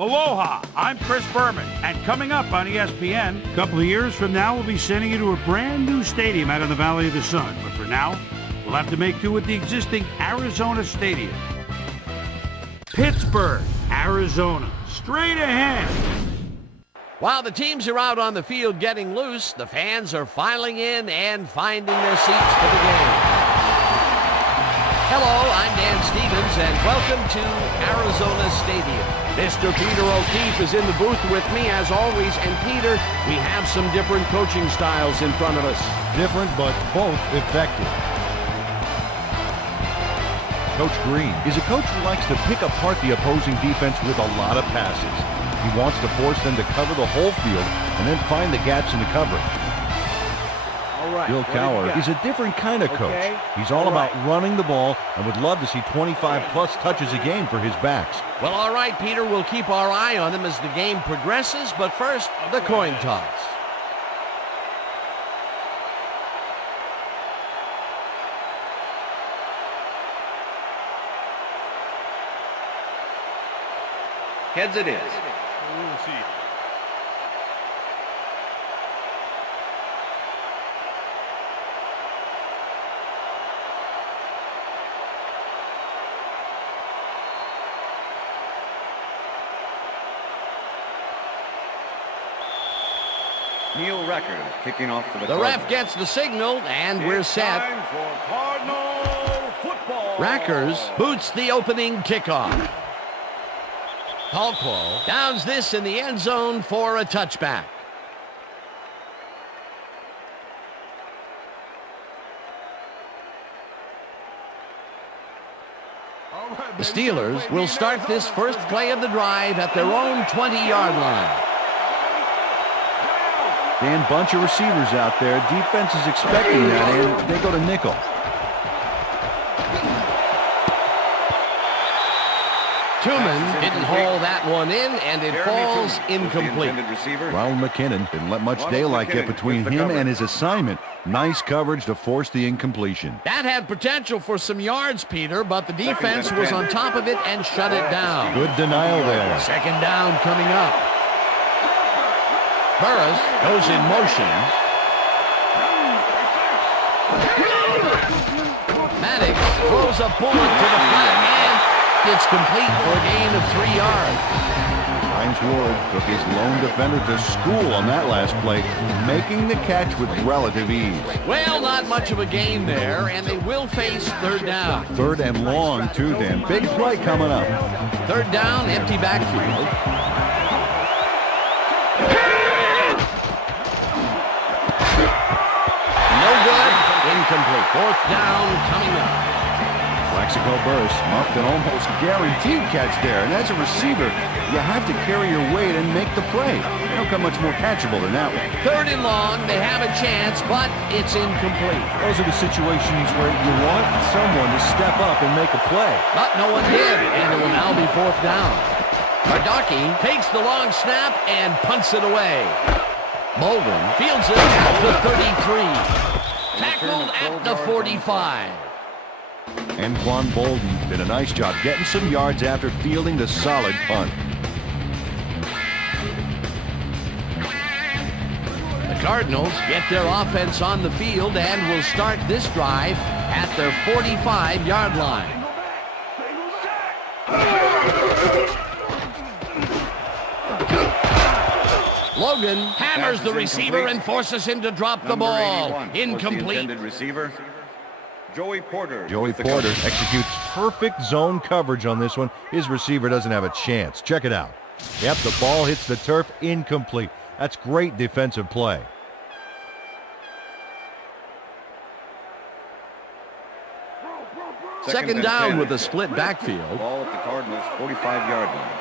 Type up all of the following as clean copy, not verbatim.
Aloha, I'm Chris Berman, and coming up on ESPN, a couple of years from now, we'll be sending you to a brand new stadium out in the Valley of the Sun. But for now, we'll have to make do with the existing Arizona Stadium. Pittsburgh, Arizona, straight ahead. While the teams are out on the field getting loose, the fans are filing in and finding their seats for the game. Hello, I'm Dan Stevens, and welcome to Arizona Stadium. Mr. Peter O'Keefe is in the booth with me, as always. And Peter, we have some different coaching styles in front of us. Different, but both effective. Coach Green is a coach who likes to pick apart the opposing defense with a lot of passes. He wants to force them to cover the whole field and then find the gaps in the coverage. All right, Bill Cowher is a different kind of coach. He's all about running the ball and would love to see 25-plus touches a game for his backs. Well, all right, Peter, we'll keep our eye on them as the game progresses, but first, the coin toss. Heads it is. Neil Record kicking off for the Cardinals. Ref gets the signal, and we're set. Time for Cardinal football. Rackers boots the opening kickoff. Talco downs this in the end zone for a touchback. The Steelers will start this first play of the drive at their own 20-yard line. Dan, bunch of receivers out there. Defense is expecting that, and they go to nickel. Tuman didn't haul that one in, and it falls incomplete. Ronald McKinnon didn't let much daylight get between him and his assignment. Nice coverage to force the incompletion. That had potential for some yards, Peter, but the defense was on top of it and shut it down. Good denial there. Second down coming up. Burris goes in motion. Maddox throws a bullet to the flat, and it's complete for a gain of 3 yards. Hines Ward took his lone defender to school on that last play, making the catch with relative ease. Well, not much of a gain there, and they will face third down. Third and long, too, Dan. Big play coming up. Third down, empty backfield. No good, incomplete. Fourth down coming up. Plaxico Burress muffed an almost guaranteed catch there, and as a receiver, you have to carry your weight and make the play. They don't come much more catchable than that one. Third and long, they have a chance, but it's incomplete. Those are the situations where you want someone to step up and make a play. But no one did, and it will now be fourth down. Ardaki takes the long snap and punts it away. Bolden fields it at the 33. Tackled at the 45. Anquan Bolden did a nice job getting some yards after fielding the solid punt. The Cardinals get their offense on the field and will start this drive at their 45-yard line. Logan hammers the receiver and forces him to drop the ball. Incomplete. Receiver, Joey Porter. Joey Porter executes perfect zone coverage on this one. His receiver doesn't have a chance. Check it out. Yep, the ball hits the turf, incomplete. That's great defensive play. Second down with a split backfield. Ball at the Cardinals' 45-yard line.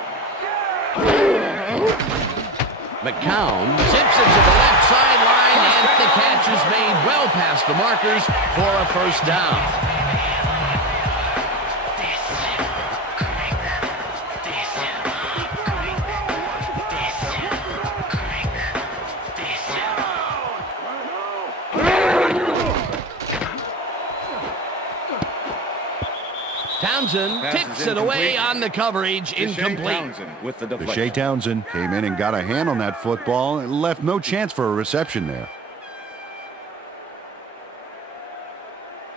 McCown zips it to the left sideline, and the catch is made well past the markers for a first down. Townsend Pass is tips it away incomplete. on the coverage. Incomplete. Townsend with the deflection. Shea Townsend came in and got a hand on that football and left no chance for a reception there.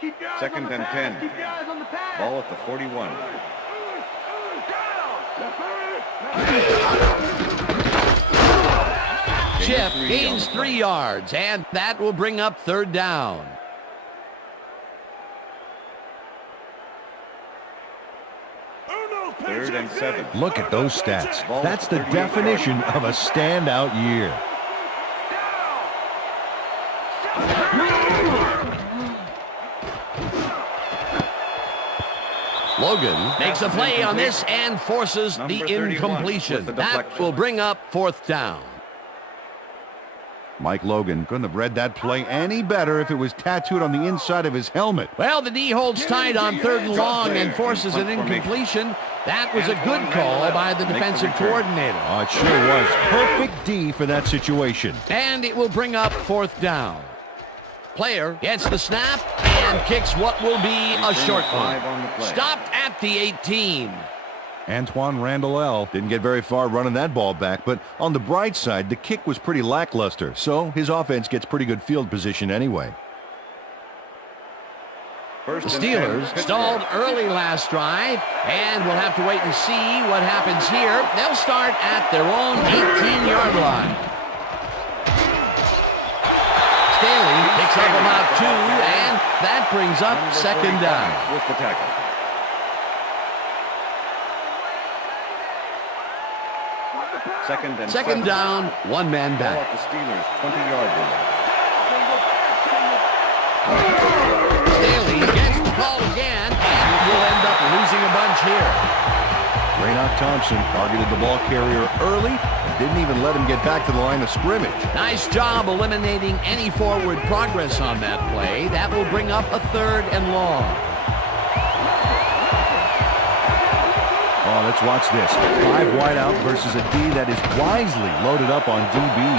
2nd and 10. Ball at the 41. Chip gains 3 yards, and that will bring up 3rd down. Third and 7. Look at those stats. That's the definition of a standout year. Logan makes a play on this and forces the Number 31 incompletion. with the That deflection. will bring up 4th down. Mike Logan couldn't have read that play any better if it was tattooed on the inside of his helmet. Well, the D holds tight on 3rd and long and forces an incompletion. That was a good call by the defensive coordinator. Oh, it sure was. Perfect D for that situation. And it will bring up 4th down. Player gets the snap and kicks what will be a short one. Stopped at the 18. Antoine Randall didn't get very far running that ball back, but on the bright side, the kick was pretty lackluster, so his offense gets pretty good field position anyway. First The and Steelers 10, stalled early last drive, and we'll have to wait and see what happens here. They'll start at their own 18-yard line. Staley picks up about 2, and that brings up 2nd down. With the tackle. Second down, 1-man Ball back. at the Steelers' 20-yard line. Staley gets the call again, and will end up losing a bunch here. Raynoch Thompson targeted the ball carrier early and didn't even let him get back to the line of scrimmage. Nice job eliminating any forward progress on that play. That will bring up a 3rd and long. Oh, let's watch this. 5 wide out versus a D that is wisely loaded up on DBs.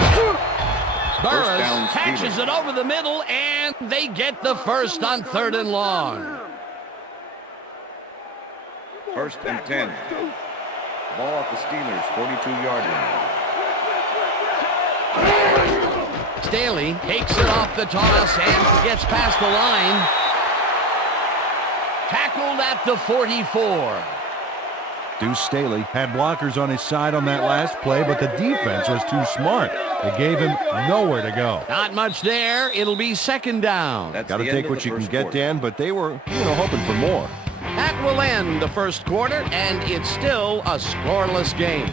Burris down, catches Steelers. it over the middle, and they get the first on 3rd and long. 1st and 10. Ball at the Steelers' 42-yard line. Staley takes it off the toss and gets past the line. Tackled at the 44. Deuce Staley had blockers on his side on that last play, but the defense was too smart. They gave him nowhere to go. Not much there. It'll be 2nd down. That's Got to the end take of what the you can first get, quarter. Dan, but they were, hoping for more. That will end the first quarter, and it's still a scoreless game.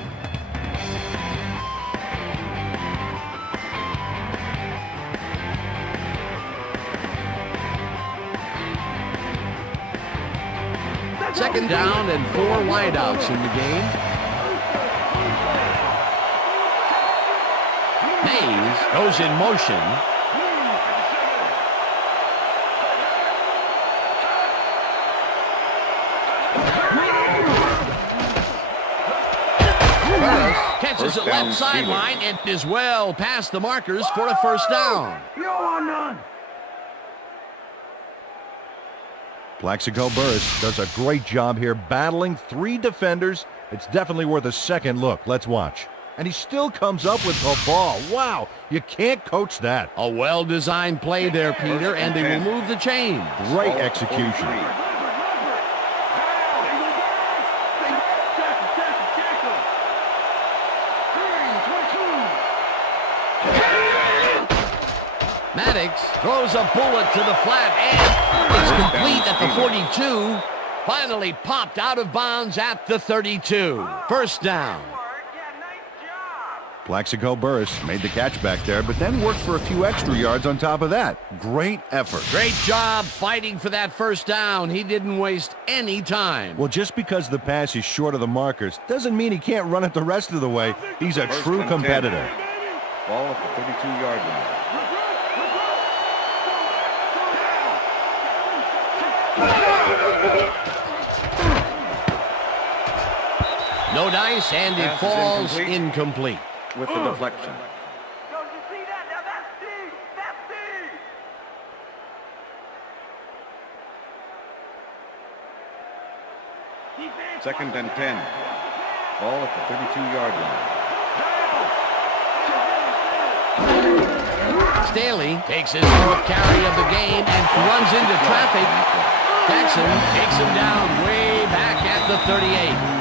Second down and 4 wideouts in the game. Mays goes in motion. Burris catches it First down, left sideline and is well past the markers for a 1st down. Plaxico Burris does a great job here battling 3 defenders. It's definitely worth a second look. Let's watch. And he still comes up with the ball. Wow, you can't coach that. A well-designed play there, Peter, and they will move the chains. Great execution. Maddox throws a bullet to the flat, and it's complete at the 42. Finally popped out of bounds at the 32. 1st down. Plaxico Burris made the catch back there, but then worked for a few extra yards on top of that. Great effort. Great job fighting for that 1st down. He didn't waste any time. Well, just because the pass is short of the markers doesn't mean he can't run it the rest of the way. He's a First true and 10. competitor. Ball at the 32-yard line. No dice, and it Pass is falls incomplete. incomplete. With the deflection. Second and 10. Ball at the 32-yard line. Staley takes his fourth carry of the game and runs into traffic. Jackson takes him down way back at the 38.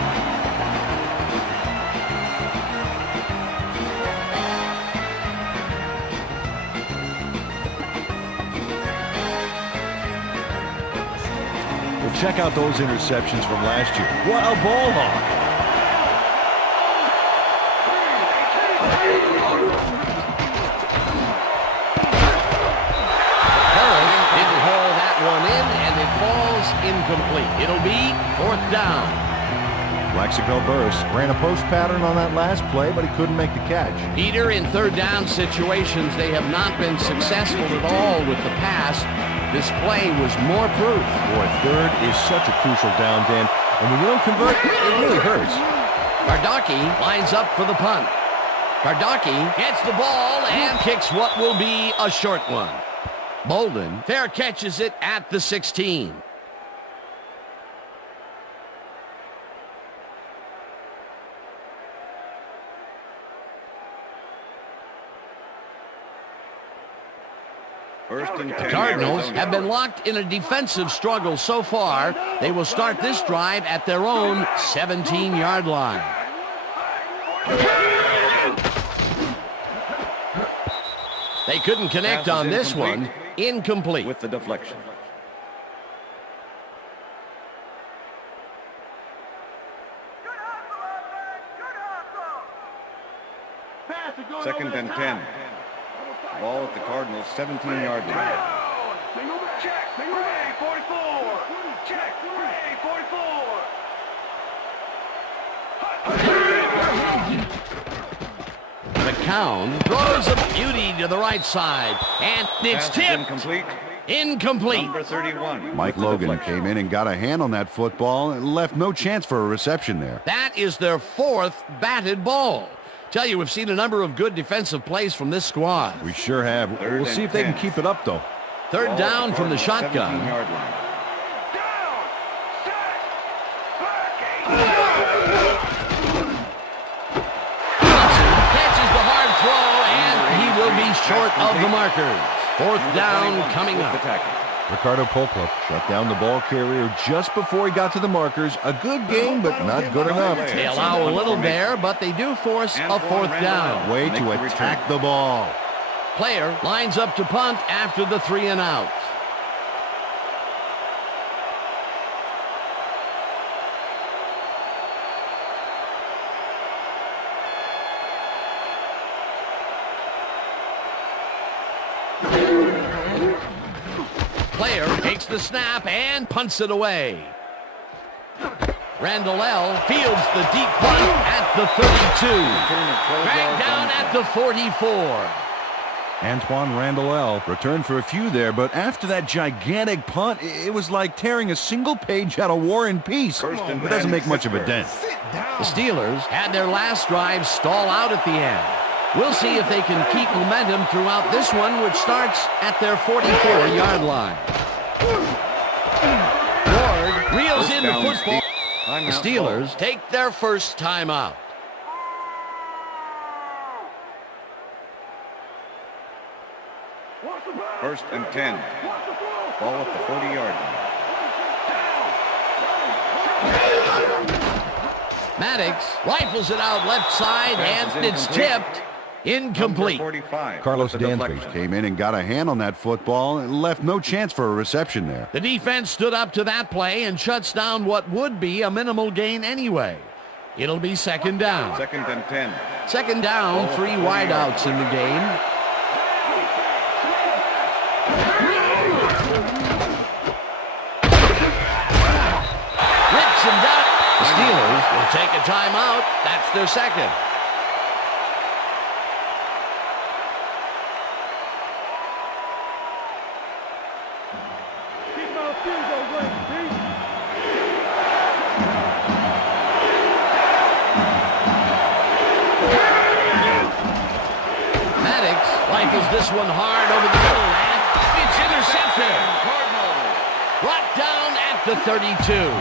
Check out those interceptions from last year. What a ball hawk. Burris didn't haul that one in, and it falls incomplete. It'll be fourth down. Plaxico Burris ran a post pattern on that last play, but he couldn't make the catch. Peter, in third down situations, they have not been successful at all with the pass. This play was more proof. Boy, third is such a crucial down, Dan. And when you don't convert, it really hurts. Gardocki lines up for the punt. Gardocki gets the ball and kicks what will be a short one. Bolden fair catches it at the 16. First and 10. Cardinals have been locked in a defensive struggle so far. They will start this drive at their own 17-yard line. They couldn't connect on this one. Incomplete. With the deflection. Second and 10. Ball at the Cardinals' 17-yard line. Check, 44. Check, 44. McCown throws a beauty to the right side, and it's tipped. Incomplete. Incomplete. Number 31. Mike Logan came in and got a hand on that football and left no chance for a reception there. That is their fourth batted ball. Tell you, we've seen a number of good defensive plays from this squad. We sure have. Third We'll see and if they can 10. keep it up, though. Third Ball down at from the Cardinals' shotgun. 17-yard line. Catches the hard throw, and he will be short of the markers. Fourth down coming up. Ricardo Polk shut down the ball carrier just before he got to the markers. A good game, but not good enough. They allow a little there, but they do force a fourth down. Way to attack the ball. Player lines up to punt after the 3 and out. Player takes the snap and punts it away. Randall fields the deep punt at the 32. Dragged down at the 44. Antoine Randall returned for a few there, but after that gigantic punt, it was like tearing a single page out of War and Peace. It doesn't make much of a dent. The Steelers had their last drive stall out at the end. We'll see if they can keep momentum throughout this one, which starts at their 44-yard line. Ward reels in the football. The Steelers take their first timeout. First and 10. Ball at the 40-yard line. Maddox rifles it out left side, and it's tipped. Incomplete. 45. Carlos With the Dansby deflection. Came in and got a hand on that football and left no chance for a reception there. The defense stood up to that play and shuts down what would be a minimal gain anyway. It'll be second down. Second and 10. Second down, 3 wideouts in the game. Rips him down. The Steelers will take a timeout. That's their second. Maddox rifles this one hard over the middle, and it's intercepted. Brought down at the 32.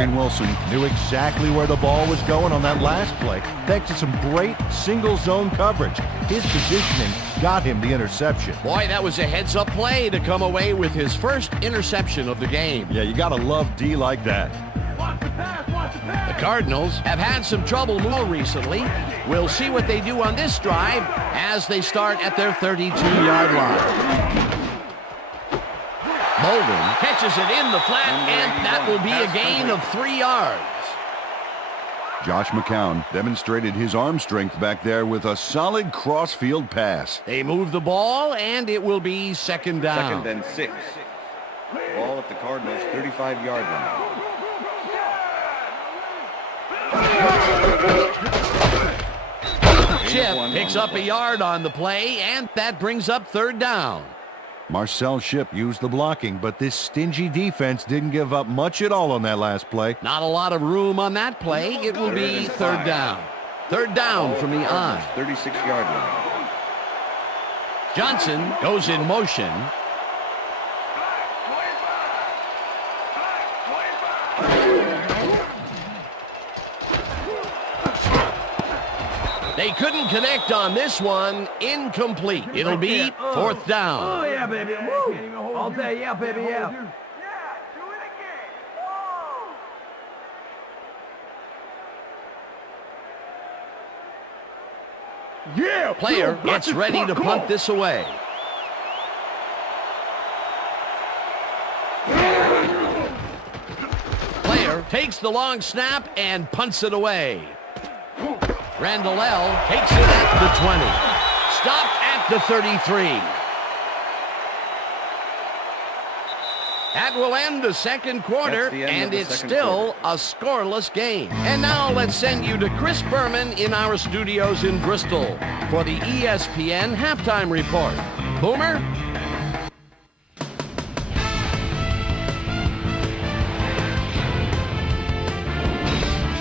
Adrian Wilson. Knew exactly where the ball was going on that last play, thanks to some great single zone coverage. His positioning got him the interception. Boy, that was a heads-up play to come away with his first interception of the game. Yeah, you gotta love D like that. The Cardinals have had some trouble more recently. We'll see what they do on this drive as they start at their 32-yard line. Mulden catches it in the flat, and that will be a gain of 3 yards. Josh McCown demonstrated his arm strength back there with a solid cross-field pass. They move the ball, and it will be second down. 2nd and 6. Ball at the Cardinals' 35-yard line. Chip picks up a yard on the play, and that brings up third down. Marcel Shipp used the blocking, but this stingy defense didn't give up much at all on that last play. Not a lot of room on that play. It will be third down. Third down from the I. 36-yard line. Johnson goes in motion. They couldn't connect on this one. Incomplete. It'll be fourth down. Oh, yeah, baby. Woo. All day, yeah, baby, yeah. Yeah. Player gets ready to punt this away. Player takes the long snap and punts it away. Randall L. takes it at the 20. Stopped at the 33. That will end the second quarter, and it's still a scoreless game. And now let's send you to Chris Berman in our studios in Bristol for the ESPN Halftime Report. Boomer?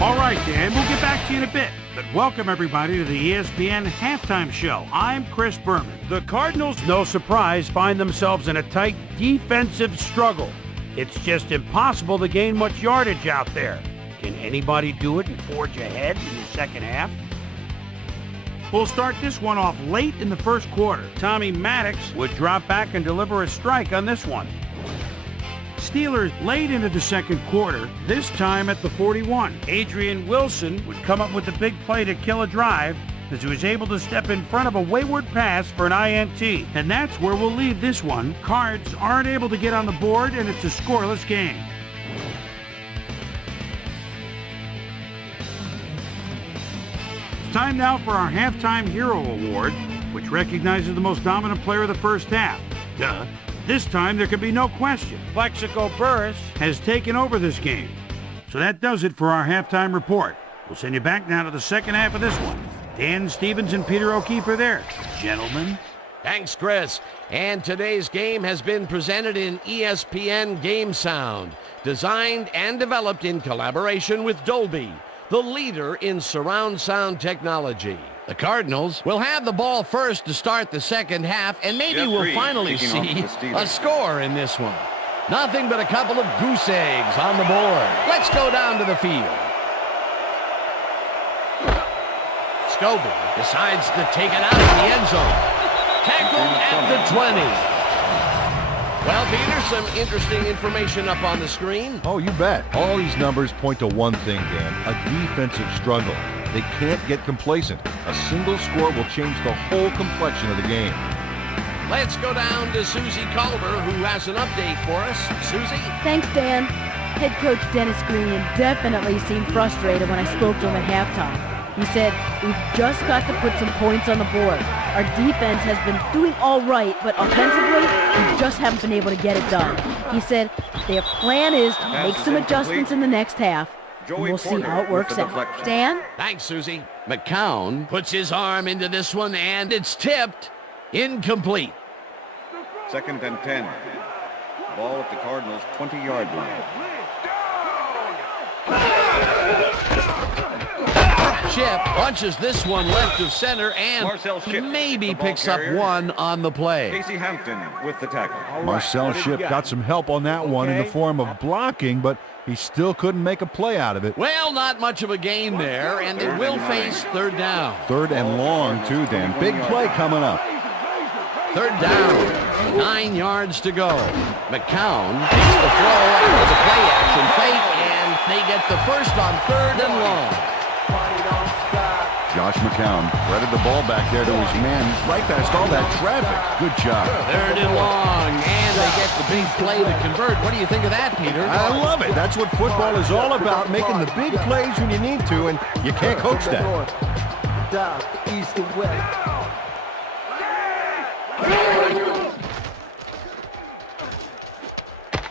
All right, Dan, we'll get back to you in a bit. But welcome, everybody, to the ESPN Halftime Show. I'm Chris Berman. The Cardinals, no surprise, find themselves in a tight defensive struggle. It's just impossible to gain much yardage out there. Can anybody do it and forge ahead in the second half? We'll start this one off late in the first quarter. Tommy Maddox would drop back and deliver a strike on this one. Steelers late into the second quarter, this time at the 41. Adrian Wilson would come up with the big play to kill a drive as he was able to step in front of a wayward pass for an INT. And that's where we'll leave this one. Cards aren't able to get on the board, and it's a scoreless game. It's time now for our Halftime Hero Award, which recognizes the most dominant player of the first half. Duh. This time, there can be no question. Plexico Burris has taken over this game. So that does it for our halftime report. We'll send you back now to the second half of this one. Dan Stevens and Peter O'Keefe are there. Gentlemen. Thanks, Chris. And today's game has been presented in ESPN Game Sound, designed and developed in collaboration with Dolby, the leader in surround sound technology. The Cardinals will have the ball first to start the second half, and maybe we'll finally see a score in this one. Nothing but a couple of goose eggs on the board. Let's go down to the field. Scobie decides to take it out of the end zone. Tackled at the 20. Well, Peter, some interesting information up on the screen. Oh, you bet. All these numbers point to one thing, Dan, a defensive struggle. They can't get complacent. A single score will change the whole complexion of the game. Let's go down to Susie Culver, who has an update for us. Susie? Thanks, Dan. Head coach Dennis Green definitely seemed frustrated when I spoke to him at halftime. He said, "We've just got to put some points on the board. Our defense has been doing all right, but offensively, we just haven't been able to get it done." He said their plan is to make some adjustments in the next half. And we'll see how it works out. Dan? Thanks, Susie. McCown puts his arm into this one, and it's tipped. Incomplete. 2nd and 10. Ball at the Cardinals' 20-yard line. Ship punches this one left of center and Marcel Ship, maybe the ball picks up carrier. one on the play. Casey Hampton with the tackle. Marcel Ship got some help on that one in the form of blocking, but he still couldn't make a play out of it. Well, not much of a gain there, and they will face third down. Third and long, too, Dan. Big play coming up. Third down, 9 yards to go. McCown takes the throw after the play action fake, and they get the first on third and long. Josh McCown threaded the ball back there to his man right past all that traffic. Good job. Third and long, and they get the big play to convert. What do you think of that, Peter? I love it. That's what football is all about, making the big plays when you need to, and you can't coach that. South, east, and west.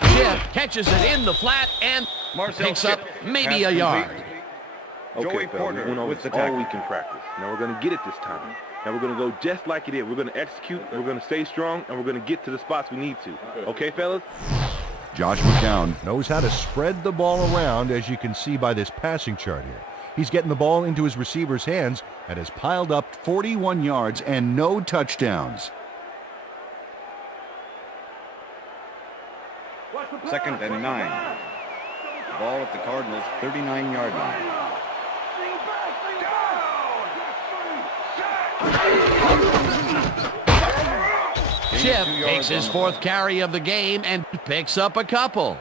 Ship catches it in the flat and Marcel picks Ship up maybe pass a yard. complete. Okay, Joey fellas, Porter we went over with the this all tackle. week in practice. Now we're going to get it this time. Now we're going to go just like it is. We're going to execute, we're going to stay strong, and we're going to get to the spots we need to. Okay, fellas? Josh McCown Knows how to spread the ball around, as you can see by this passing chart here. He's getting the ball into his receiver's hands and has piled up 41 yards and no touchdowns. Second and 9. Ball at the Cardinals' 39-yard line. Ship 82 yards takes his on the fourth play. carry of the game and picks up a couple.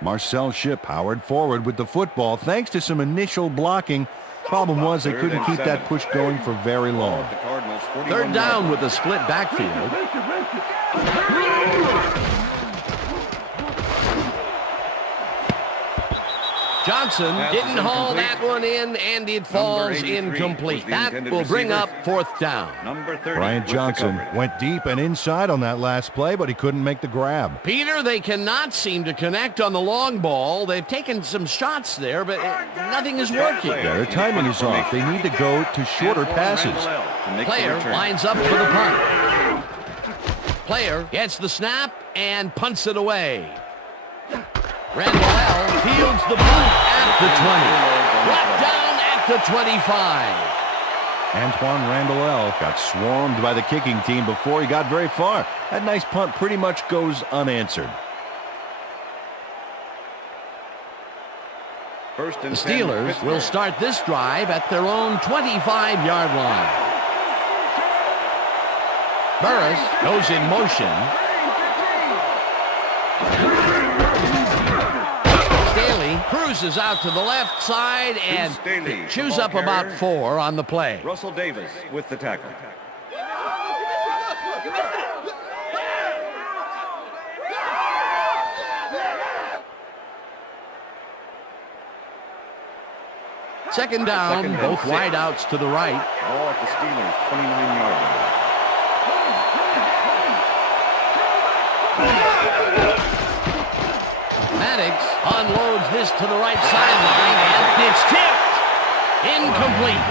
Marcel Ship powered forward with the football thanks to some initial blocking. Problem was they Third couldn't and keep 7. that push going for very Ball long. at the Cardinals' 41 Third down yard with a split backfield. Johnson Pass didn't is haul incomplete. that one in, and it falls 83 incomplete. was the That intended will bring receiver. up fourth down. Number 30. Brian with the Johnson coverage. went deep and inside on that last play, but he couldn't make the grab. Peter, they cannot seem to connect on the long ball. They've taken some shots there, but nothing is working. Yeah, their timing is off. They need to go to shorter passes. To make the Player return. lines up for the punt. Player gets the snap and punts it away. Randall fields the punt at the 20. Brought down at the 25. Antoine Randall got swarmed by the kicking team before he got very far. That nice punt pretty much goes unanswered. First The and 10, Steelers Pittsburgh. will start this drive at their own 25-yard line. Burris goes in motion. Staley cruises out to the left side and Staley, chews the up ball about carrier. 4 on the play. Russell Davis with the tackle. Second down, Second and both 6. wideouts to the right. Ball at the Steelers' 29-yard line. Maddox unloads this to the right sideline, and it's tipped. Incomplete.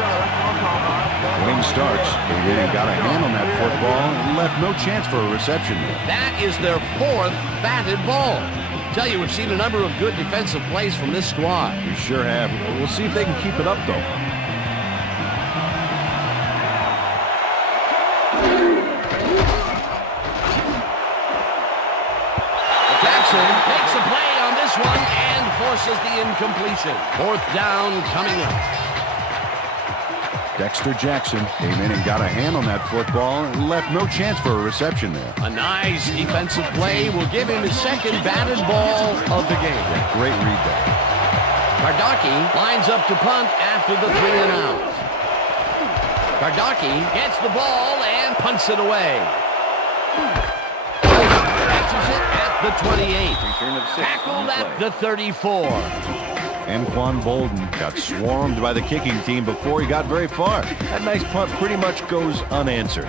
Game starts. They really got a hand on that football and left no chance for a reception there. That is their 4th batted ball. Tell you, we've seen a number of good defensive plays from this squad. We sure have. We'll see if they can keep it up, though. Jackson makes a play on this one and forces the incompletion. Fourth down coming up. Dexter Jackson came in and got a hand on that football and left no chance for a reception there. A nice defensive play will give him his 2nd batted ball of the game. Great read there. Kardaki lines up to punt after the 3 and out. Kardaki gets the ball and punts it away. Catches it at the 28. Return of 6 on Tackled the at play. the 34. Anquan Bolden got swarmed by the kicking team before he got very far. That nice punt pretty much goes unanswered.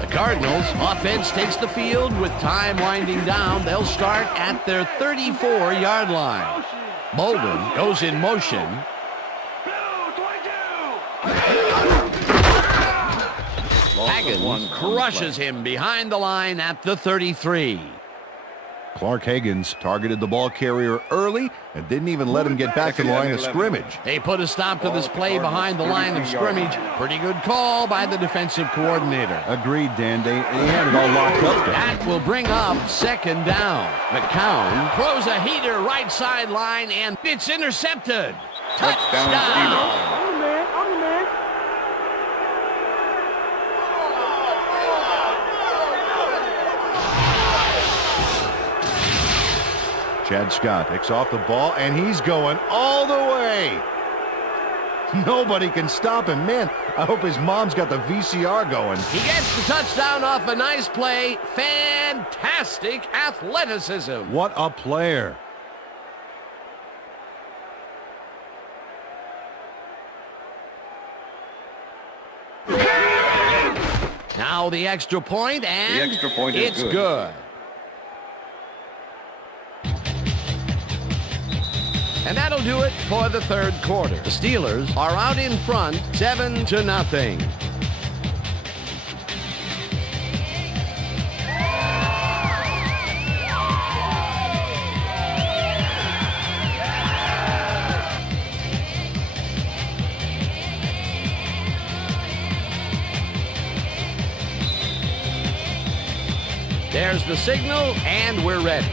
The Cardinals offense takes the field with time winding down. They'll start at their 34-yard line. Bolden goes in motion. Loss of 1 Haggins on the crushes play. him behind the line at the 33. Clark Higgins targeted the ball carrier early and didn't even let him get back to the line of scrimmage. They put a stop to this play behind the line of scrimmage. Pretty good call by the defensive coordinator. Agreed, Dan. They had it all locked up there. That will bring up 2nd down. McCown throws a heater right sideline, and it's intercepted. Touchdown. Steelers. I'm the man. Chad Scott picks off the ball, and he's going all the way. Nobody can stop him. Man, I hope his mom's got the VCR going. He gets the touchdown off a nice play. Fantastic athleticism. What a player. Now the extra point, and The extra point is it's good. good. And that'll do it for the 3rd quarter. The Steelers are out in front, 7-0. There's the signal, and we're ready.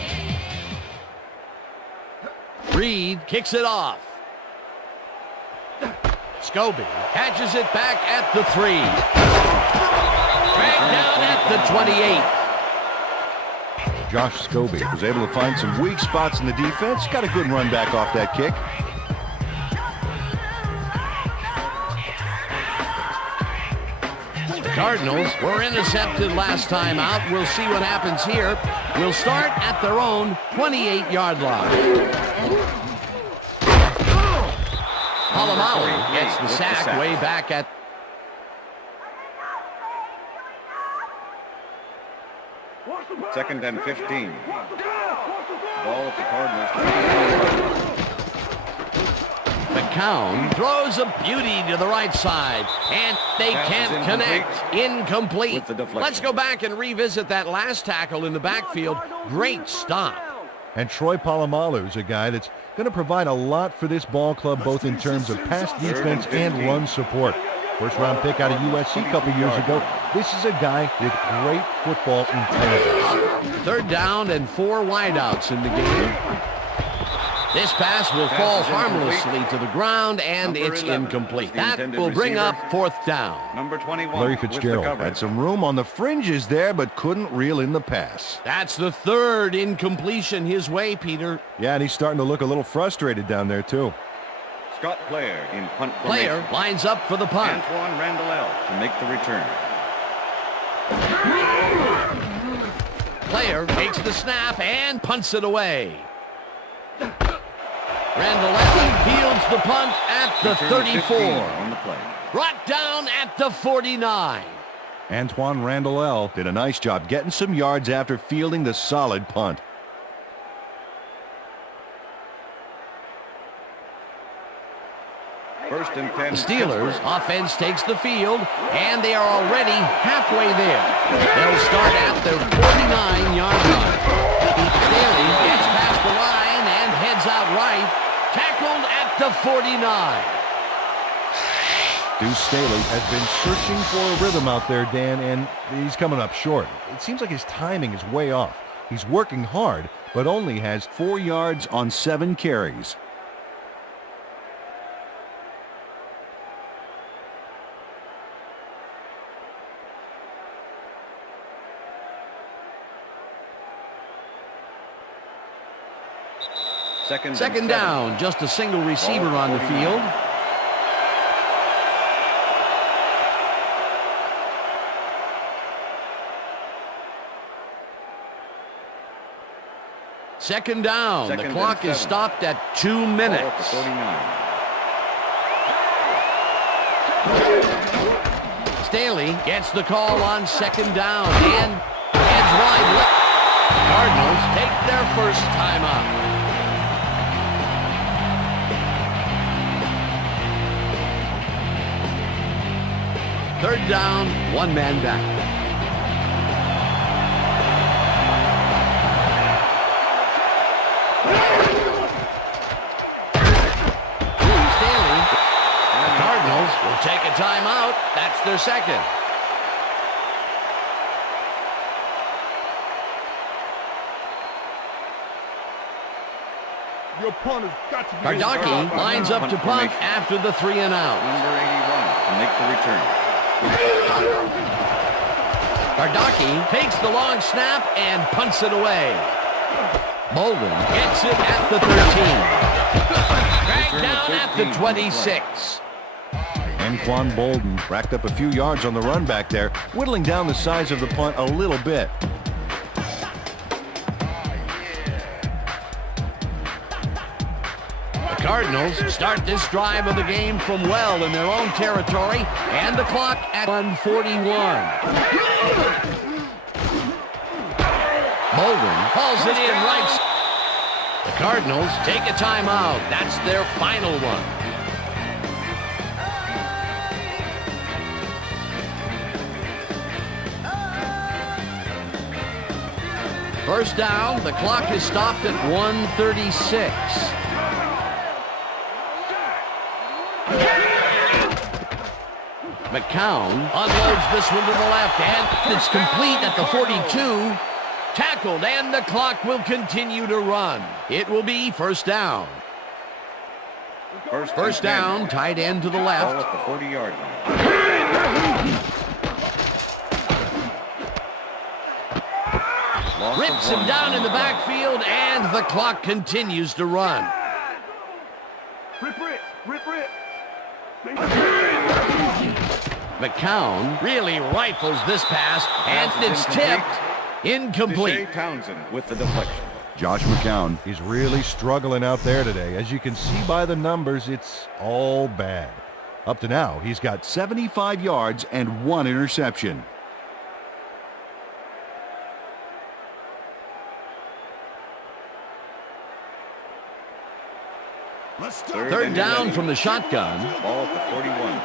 Reed kicks it off. Scobie catches it back at the 3. Dragged down at the 28. Josh Scobie was able to find some weak spots in the defense. Got a good run back off that kick. Cardinals were intercepted last time out. We'll see what happens here. We'll start at their own 28-yard line. Palomalu gets the sack way back at... Second and 15. Ball at the Cardinals. McCown throws a beauty to the right side, and they can't connect. Incomplete. With the deflection. Let's go back and revisit that last tackle in the backfield. Great stop. And Troy Polamalu is a guy that's going to provide a lot for this ball club, both in terms of pass defense and run support. First-round pick out of USC a couple years ago. This is a guy with great football intelligence. 3rd down and 4 wideouts in the game. This pass will fall harmlessly to the ground, and it's incomplete. That will bring up 4th down. Number 21. Larry with the Fitzgerald coverage. had some room on the fringes there, but couldn't reel in the pass. That's the 3rd incompletion his way, Peter. Yeah, and he's starting to look a little frustrated down there, too. Scott Player in punt Player formation. lines up for the punt. Antoine Randall to make the return. Player takes the snap and punts it away. Randall fields the punt at the Return 34. 15 on the play. Brought down at the 49. Antoine Randall did a nice job getting some yards after fielding the solid punt. First and 10. The Steelers Pittsburgh. offense takes the field, and they are already halfway there. They'll start at their 49-yard line. Staley gets past the line and heads out right, tackled at the 49. Deuce Staley has been searching for a rhythm out there, Dan, and he's coming up short. It seems like his timing is way off. He's working hard, but only has 4 yards on 7 carries. Second down, just a single receiver on the field. Second down. The clock is stopped at 2 minutes. 49. Staley gets the call on second down and heads wide left. Cardinals take their first timeout. Third down, 1 man back. their second. Your punt has got to be... Cardocki lines up to punt after the 3 and out. Number 81 to make the return. Cardocki takes the long snap and punts it away. Bolden gets it at the 13. Dragged down at the 26. Anquan Bolden racked up a few yards on the run back there, whittling down the size of the punt a little bit. The Cardinals start this drive of the game from well in their own territory, and the clock at 1:41. Bolden hauls it in right. The Cardinals take a timeout. That's their final one. First down, the clock is stopped at 1:36. McCown unloads this one to the left, and it's complete at the 42. Tackled, and the clock will continue to run. It will be first down. First down, tight end to the left. Ball at the 40-yard line. Rips him down in the backfield, and the clock continues to run. McCown really rifles this pass, and it's tipped. Incomplete. Townsend with the deflection. Josh McCown is really struggling out there today. As you can see by the numbers, it's all bad. Up to now, he's got 75 yards and 1 interception. Third down from the shotgun. Ball at the 41.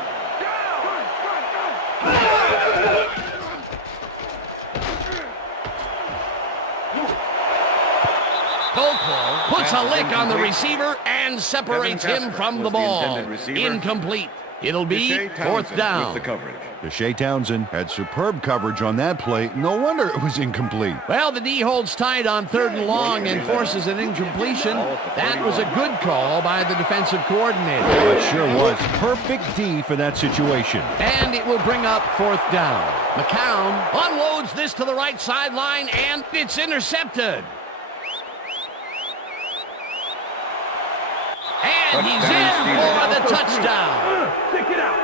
Colco puts a lick on the receiver and separates him from the ball. Incomplete. It'll be fourth down. With the coverage. Deshae Townsend had superb coverage on that play. No wonder it was incomplete. Well, the D holds tight on 3rd and long and forces an incompletion. That was a good call by the defensive coordinator. It sure was. Perfect D for that situation. And it will bring up 4th down. McCown unloads this to the right sideline, and it's intercepted. And he's in for the touchdown. Stick it out.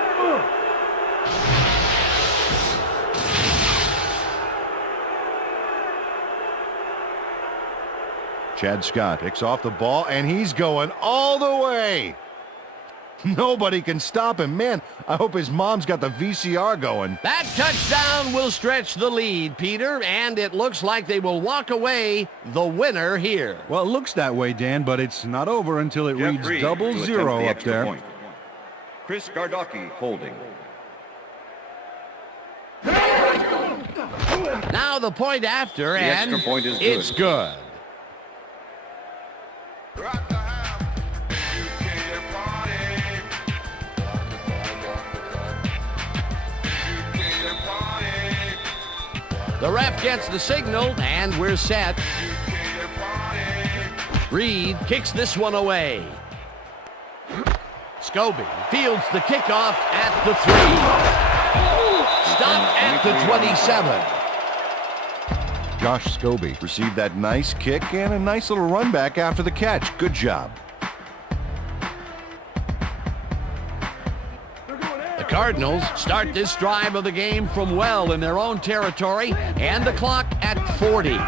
Chad Scott picks off the ball, and he's going all the way. Nobody can stop him. Man, I hope his mom's got the VCR going. That touchdown will stretch the lead, Peter, and it looks like they will walk away the winner here. Well, it looks that way, Dan, but it's not over until it reads 0-0 up there. Point. Chris Cardocki holding. Now the point after, The and extra point is good. it's good. The ref gets the signal, and we're set. Reed kicks this one away. Scobie fields the kickoff at the 3. Stopped at the 27. Josh Scobie received that nice kick and a nice little run back after the catch. Good job. The Cardinals start this drive of the game from well in their own territory, and the clock at 40.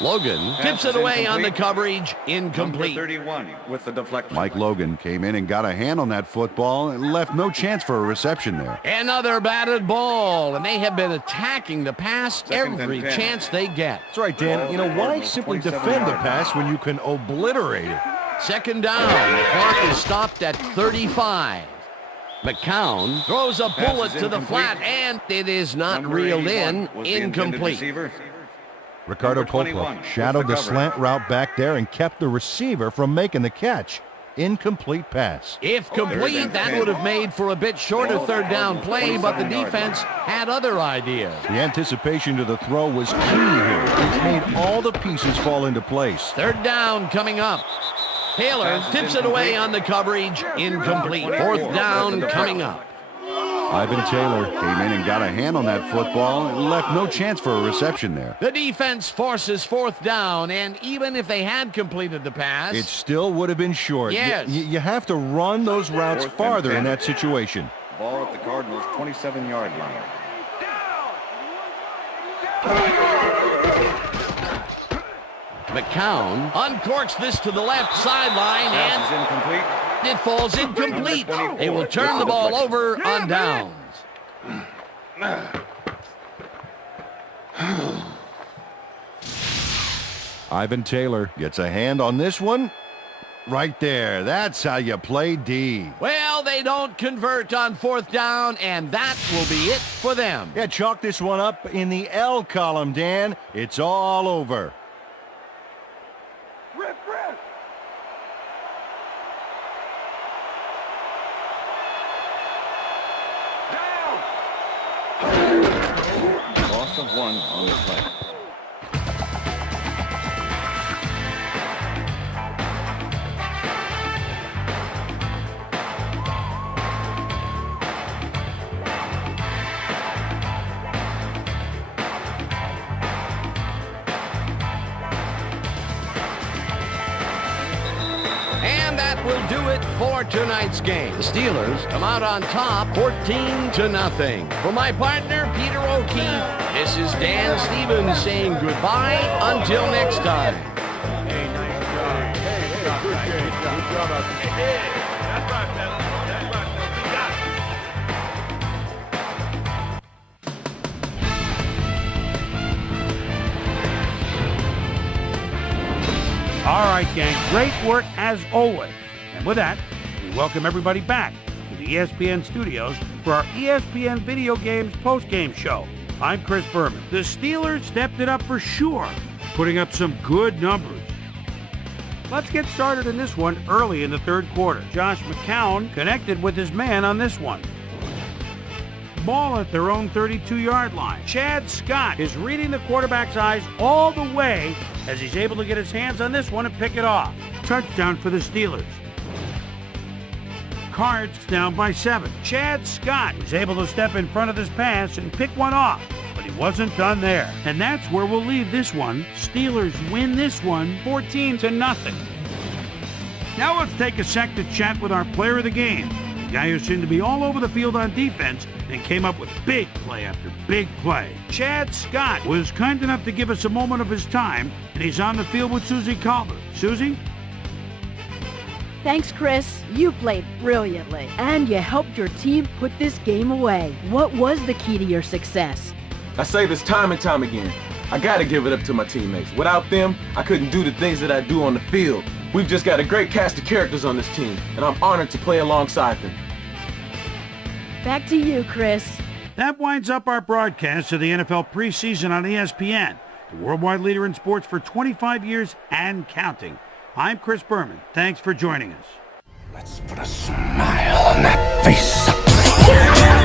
Logan tips it away on the coverage. Incomplete. Number 31 with the deflection. Mike Logan came in and got a hand on that football and left no chance for a reception there. Another batted ball, and they have been attacking the pass every chance they get. That's right, Dan. You know, why simply defend the pass when you can obliterate it? Second down. The clock is stopped at 35. McCown throws a bullet to the flat, and it is not Number reeled 81 in. was the intended Incomplete. receiver. Ricardo Number 21 Colclough shadowed the with the slant route back there and kept the receiver from making the catch. Incomplete pass. If complete, that would have made for a bit shorter third down play, but the defense had other ideas. The anticipation to the throw was key here. It's made all the pieces fall into place. Third down coming up. Taylor tips it away on the coverage. Incomplete. Fourth down coming up. Ivan Taylor came in and got a hand on that football and left no chance for a reception there. The defense forces fourth down, and even if they had completed the pass, It still would have been short. Yes. You have to run those routes Fourth and farther 10. in that situation. Ball at the Cardinals' 27-yard line. McCown uncorks this to the left sideline, Pass is and incomplete. it falls incomplete. They will turn the ball over on downs. Ivan Taylor gets a hand on this one. Right there. That's how you play D. Well, they don't convert on fourth down, and that will be it for them. Yeah, chalk this one up in the L column, Dan. It's all over. Loss of 1 on the play. And that will do it for tonight's game. The Steelers come out on top 14-0. For my partner, Peter O'Keefe, this is Dan Stevens saying goodbye until next time. Hey, nice job. Hey, good job out there. Hey, that's right, fellas. That's right, fellas. We got it. All right, gang. Great work as always. And with that, we welcome everybody back to the ESPN studios for our ESPN Video Games postgame show. I'm Chris Berman. The Steelers stepped it up for sure, putting up some good numbers. Let's get started in this one early in the third quarter. Josh McCown connected with his man on this one. Ball at their own 32-yard line. Chad Scott is reading the quarterback's eyes all the way as he's able to get his hands on this one and pick it off. Touchdown for the Steelers. Cards down by 7. Chad Scott was able to step in front of this pass and pick one off, but he wasn't done there. And that's where we'll leave this one. Steelers win this one 14-0. Now let's take a sec to chat with our player of the game, the guy who seemed to be all over the field on defense and came up with big play after big play. Chad Scott was kind enough to give us a moment of his time, and he's on the field with Susie Calder. Susie? Thanks, Chris. You played brilliantly, and you helped your team put this game away. What was the key to your success? I say this time and time again. I got to give it up to my teammates. Without them, I couldn't do the things that I do on the field. We've just got a great cast of characters on this team, and I'm honored to play alongside them. Back to you, Chris. That winds up our broadcast of the NFL preseason on ESPN, the worldwide leader in sports for 25 years and counting. I'm Chris Berman. Thanks for joining us. Let's put a smile on that face.